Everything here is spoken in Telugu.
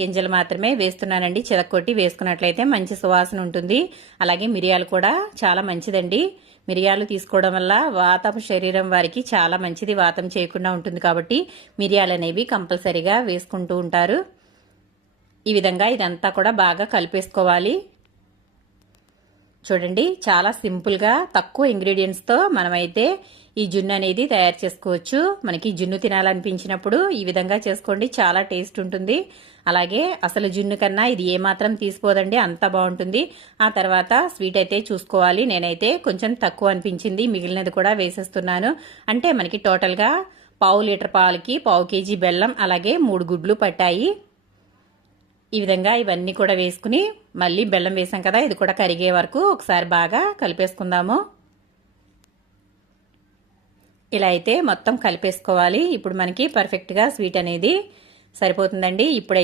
గింజలు మాత్రమే వేస్తున్నానండి. చితక్కొట్టి వేసుకున్నట్లయితే మంచి సువాసన ఉంటుంది. అలాగే మిరియాలు కూడా చాలా మంచిదండి. మిరియాలు తీసుకోవడం వల్ల వాతం శరీరం వారికి చాలా మంచిది, వాతం చేయకుండా ఉంటుంది కాబట్టి మిరియాలు అనేవి కంపల్సరీగా వేసుకుంటూ ఉంటారు. ఈ విధంగా ఇదంతా కూడా బాగా కలిపేసుకోవాలి. చూడండి, చాలా సింపుల్గా తక్కువ ఇంగ్రీడియంట్స్తో మనమైతే ఈ జున్ను అనేది తయారు చేసుకోవచ్చు. మనకి జున్ను తినాలనిపించినప్పుడు ఈ విధంగా చేసుకోండి, చాలా టేస్ట్ ఉంటుంది. అలాగే అసలు జున్ను కన్నా ఇది ఏమాత్రం తీసిపోదండి, అంత బాగుంటుంది. ఆ తర్వాత స్వీట్ అయితే చూసుకోవాలి. నేనైతే కొంచెం తక్కువ అనిపించింది, మిగిలినది కూడా వేసేస్తున్నాను. అంటే మనకి టోటల్గా పావు లీటర్ పాలకి పావు కేజీ బెల్లం అలాగే 3 గుడ్లు పట్టాయి. ఈ విధంగా ఇవన్నీ కూడా వేసుకుని మళ్ళీ బెల్లం వేసాం కదా, ఇది కూడా కరిగే వరకు ఒకసారి బాగా కలిపేసుకుందాము. ఇలా అయితే మొత్తం కలిపేసుకోవాలి. ఇప్పుడు మనకి పర్ఫెక్ట్గా స్వీట్ అనేది సరిపోతుందండి. ఇప్పుడైతే